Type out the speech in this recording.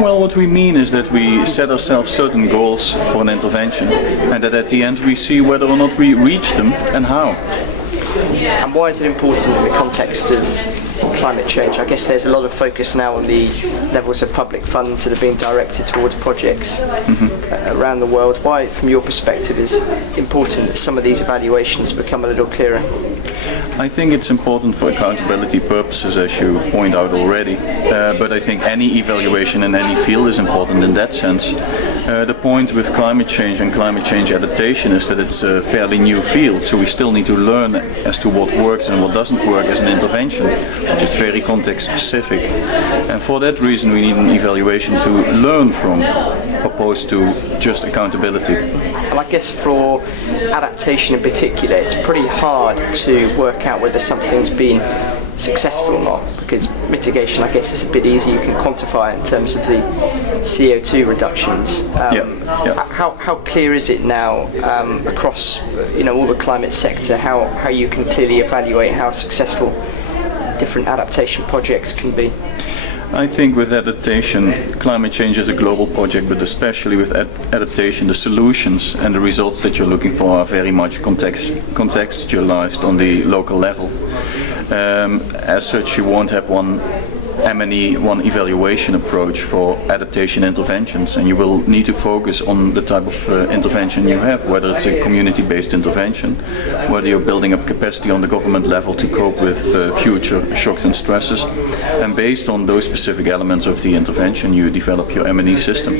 Well, what we mean is that we set ourselves certain goals for an intervention, and that at the end we see whether or not we reach them and how. And why is it important in the context of climate change? I guess there's a lot of focus now on the levels of public funds that are being directed towards projects around the world. Why, from your perspective, is it important that some of these evaluations become a little clearer? I think it's important for accountability purposes, as you point out already, but I think any evaluation in any field is important in that sense. The point with climate change and climate change adaptation is that it's a fairly new field, so we still need to learn as to what works and what doesn't work as an intervention, which is very context specific. And for that reason we need an evaluation to learn from, opposed to just accountability. And I guess for adaptation in particular, it's pretty hard to work out whether something's been successful or not, because mitigation, I guess, is a bit easier. You can quantify it in terms of the CO2 reductions. How clear is it now across all the climate sector, how you can clearly evaluate how successful different adaptation projects can be? I think with adaptation, climate change is a global project, but especially with adaptation, the solutions and the results that you're looking for are very much contextualized on the local level. As such, you won't have one M&E, one evaluation approach for adaptation interventions, and you will need to focus on the type of intervention you have, whether it's a community-based intervention, whether you're building up capacity on the government level to cope with future shocks and stresses, and based on those specific elements of the intervention you develop your M&E system.